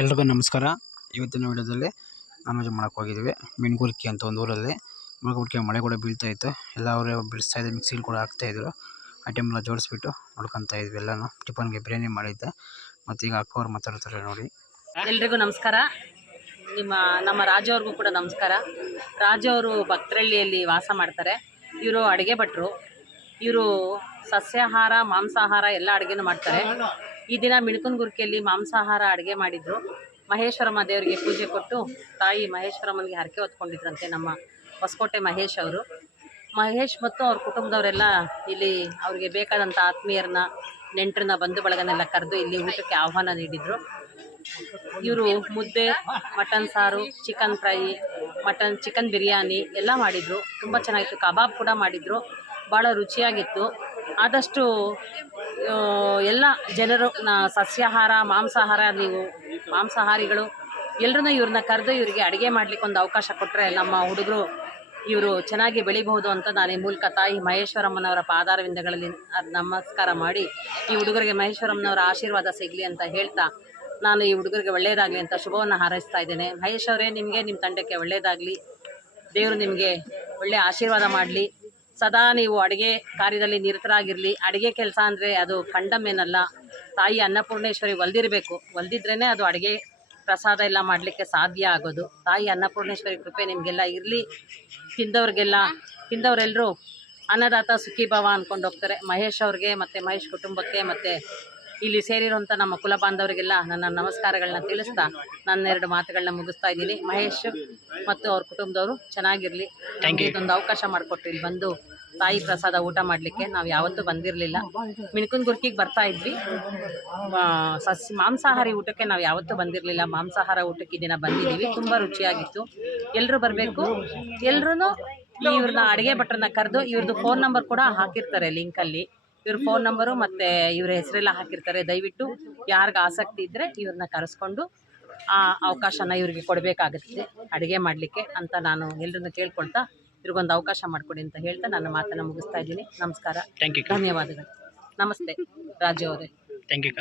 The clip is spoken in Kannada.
ಎಲ್ರಿಗೂ ನಮಸ್ಕಾರ. ಇವತ್ತಿನ ವಿಡಿಯೋದಲ್ಲಿ ನಾನ್ ವೆಜ್ ಮಾಡಕ್ಕೆ ಹೋಗಿದ್ದೀವಿ. ಮಿಣಗುರ್ಕಿ ಅಂತ ಒಂದು ಊರಲ್ಲಿ ಮುಳುಗುಡ್ಕೆ ಮಳೆ ಕೂಡ ಬೀಳ್ತಾ ಇತ್ತು. ಎಲ್ಲ ಅವರೇ ಬಿಡಿಸ್ತಾ ಇದ್ರು, ಮಿಕ್ಸಿಲಿ ಕೂಡ ಹಾಕ್ತಾಯಿದ್ರು. ಐಟಮ್ ಎಲ್ಲ ಜೋಡಿಸ್ಬಿಟ್ಟು ನೋಡ್ಕೊತಾ ಇದ್ವಿ. ಎಲ್ಲನೂ ಟಿಫನ್ಗೆ ಬಿರಿಯಾನಿ ಮಾಡಿದ್ದೆ. ಮತ್ತು ಈಗ ಅಕ್ಕ ಅವ್ರು ಮಾತಾಡ್ತಾರೆ ನೋಡಿ. ಎಲ್ರಿಗೂ ನಮಸ್ಕಾರ. ನಮ್ಮ ರಾಜು ಅವ್ರಿಗೂ ಕೂಡ ನಮಸ್ಕಾರ. ರಾಜು ಅವರು ಭಕ್ತರಳ್ಳಿಯಲ್ಲಿ ವಾಸ ಮಾಡ್ತಾರೆ. ಇವರು ಅಡುಗೆ ಭಟ್ರು. ಇವರು ಸಸ್ಯಾಹಾರ ಮಾಂಸಾಹಾರ ಎಲ್ಲ ಅಡುಗೆನೂ ಮಾಡ್ತಾರೆ. ಈ ದಿನ ಮಿಣಕನಗುರ್ಕಿಯಲ್ಲಿ ಮಾಂಸಾಹಾರ ಅಡುಗೆ ಮಾಡಿದರು. ಮಹೇಶ್ವರಮ್ಮ ದೇವರಿಗೆ ಪೂಜೆ ಕೊಟ್ಟು ತಾಯಿ ಮಹೇಶ್ವರಮ್ಮನಿಗೆ ಹರಕೆ ಹೊತ್ಕೊಂಡಿದ್ರಂತೆ ನಮ್ಮ ಹೊಸಕೋಟೆ ಮಹೇಶ್ ಅವರು. ಮಹೇಶ್ ಮತ್ತು ಅವ್ರ ಕುಟುಂಬದವರೆಲ್ಲ ಇಲ್ಲಿ ಅವ್ರಿಗೆ ಬೇಕಾದಂಥ ಆತ್ಮೀಯರನ್ನ, ನೆಂಟರನ್ನ, ಬಂಧು ಬಳಗನೆಲ್ಲ ಕರೆದು ಇಲ್ಲಿ ಊಟಕ್ಕೆ ಆಹ್ವಾನ ನೀಡಿದರು. ಇವರು ಮುದ್ದೆ, ಮಟನ್ ಸಾರು, ಚಿಕನ್ ಫ್ರೈ, ಚಿಕನ್ ಬಿರಿಯಾನಿ ಎಲ್ಲ ಮಾಡಿದರು. ತುಂಬ ಚೆನ್ನಾಗಿತ್ತು. ಕಬಾಬ್ ಕೂಡ ಮಾಡಿದರು. ಭಾಳ ರುಚಿಯಾಗಿತ್ತು. ಆದಷ್ಟು ಎಲ್ಲ ಜನರು ಸಸ್ಯಾಹಾರ ಮಾಂಸಾಹಾರ, ನೀವು ಮಾಂಸಾಹಾರಿಗಳು ಎಲ್ಲರೂ ಇವ್ರನ್ನ ಕರೆದು ಇವರಿಗೆ ಅಡುಗೆ ಮಾಡಲಿಕ್ಕೆ ಒಂದು ಅವಕಾಶ ಕೊಟ್ಟರೆ ನಮ್ಮ ಹುಡುಗರು ಇವರು ಚೆನ್ನಾಗಿ ಬೆಳಿಬಹುದು ಅಂತ ನಾನು ಈ ಮೂಲಕ ತಾಯಿ ಮಹೇಶ್ವರಮ್ಮನವರ ಪಾದಾರವಿಂದಗಳಲ್ಲಿ ನಮಸ್ಕಾರ ಮಾಡಿ ಈ ಹುಡುಗರಿಗೆ ಮಹೇಶ್ವರಮ್ಮನವರ ಆಶೀರ್ವಾದ ಸಿಗಲಿ ಅಂತ ಹೇಳ್ತಾ ನಾನು ಈ ಹುಡುಗರಿಗೆ ಒಳ್ಳೆಯದಾಗಲಿ ಅಂತ ಶುಭವನ್ನು ಹಾರೈಸ್ತಾ ಇದ್ದೇನೆ. ಮಹೇಶ್ ಅವರೇ, ನಿಮಗೆ ನಿಮ್ಮ ತಂಡಕ್ಕೆ ಒಳ್ಳೆಯದಾಗಲಿ. ದೇವರು ನಿಮಗೆ ಒಳ್ಳೆಯ ಆಶೀರ್ವಾದ ಮಾಡಲಿ. ಸದಾ ನೀವು ಅಡುಗೆ ಕಾರ್ಯದಲ್ಲಿ ನಿರತರಾಗಿರಲಿ. ಅಡುಗೆ ಕೆಲಸ ಅಂದರೆ ಅದು ಕಂಡಮ್ ಏನಲ್ಲ. ತಾಯಿ ಅನ್ನಪೂರ್ಣೇಶ್ವರಿ ಒಲ್ದಿದ್ರೇ ಅದು ಅಡುಗೆ ಪ್ರಸಾದ ಎಲ್ಲ ಮಾಡಲಿಕ್ಕೆ ಸಾಧ್ಯ ಆಗೋದು. ತಾಯಿ ಅನ್ನಪೂರ್ಣೇಶ್ವರಿ ಕೃಪೆ ನಿಮಗೆಲ್ಲ ಇರಲಿ. ತಿಂದವರೆಲ್ಲರೂ ಅನ್ನದಾತ ಸುಖೀಭವ ಅಂದ್ಕೊಂಡು ಹೋಗ್ತಾರೆ. ಮಹೇಶ್ ಅವ್ರಿಗೆ ಮತ್ತು ಮಹೇಶ್ ಕುಟುಂಬಕ್ಕೆ ಮತ್ತು ಇಲ್ಲಿ ಸೇರಿರುವಂಥ ನಮ್ಮ ಕುಲ ಬಾಂಧವರಿಗೆಲ್ಲ ನನ್ನ ನಮಸ್ಕಾರಗಳನ್ನ ತಿಳಿಸ್ತಾ ನನ್ನ 2 ಮಾತುಗಳನ್ನ ಮುಗಿಸ್ತಾ ಇದ್ದೀನಿ. ಮಹೇಶ್ ಮತ್ತು ಅವ್ರ ಕುಟುಂಬದವರು ಚೆನ್ನಾಗಿರಲಿ. ಇದೊಂದು ಅವಕಾಶ ಮಾಡಿಕೊಟ್ರು ಇಲ್ಲಿ ಬಂದು ತಾಯಿ ಪ್ರಸಾದ ಊಟ ಮಾಡಲಿಕ್ಕೆ. ನಾವು ಯಾವತ್ತೂ ಬಂದಿರಲಿಲ್ಲ. ಮಿಣಕನಗುರ್ಕಿಗೆ ಬರ್ತಾ ಇದ್ವಿ. ಮಾಂಸಾಹಾರಿ ಊಟಕ್ಕೆ ನಾವು ಯಾವತ್ತೂ ಬಂದಿರಲಿಲ್ಲ. ಮಾಂಸಾಹಾರ ಊಟಕ್ಕೆ ಈ ದಿನ ಬಂದಿದ್ದೀವಿ. ತುಂಬ ರುಚಿಯಾಗಿತ್ತು. ಎಲ್ಲರೂ ಬರಬೇಕು. ಎಲ್ಲರೂ ಇವ್ರನ್ನ ಅಡುಗೆ ಭಟ್ರನ್ನ ಕರೆದು ಇವ್ರದ್ದು ಫೋನ್ ನಂಬರ್ ಕೂಡ ಹಾಕಿರ್ತಾರೆ ಲಿಂಕಲ್ಲಿ. ಇವ್ರ ಫೋನ್ ನಂಬರು ಮತ್ತು ಇವ್ರ ಹೆಸರೆಲ್ಲ ಹಾಕಿರ್ತಾರೆ. ದಯವಿಟ್ಟು ಯಾರಿಗೆ ಆಸಕ್ತಿ ಇದ್ದರೆ ಇವ್ರನ್ನ ಕರೆಸ್ಕೊಂಡು ಆ ಅವಕಾಶನ ಇವ್ರಿಗೆ ಕೊಡಬೇಕಾಗುತ್ತೆ ಅಡುಗೆ ಮಾಡಲಿಕ್ಕೆ ಅಂತ ನಾನು ಎಲ್ಲರನ್ನು ಕೇಳ್ಕೊಳ್ತಾ ಇವ್ರಿಗೊಂದು ಅವಕಾಶ ಮಾಡಿಕೊಡಿ ಅಂತ ಹೇಳ್ತಾ ನನ್ನ ಮಾತನ್ನು ಮುಗಿಸ್ತಾ ಇದ್ದೀನಿ. ನಮಸ್ಕಾರ, ಧನ್ಯವಾದಗಳು. ನಮಸ್ತೆ ರಾಜು ಅವರೇ. Thank you.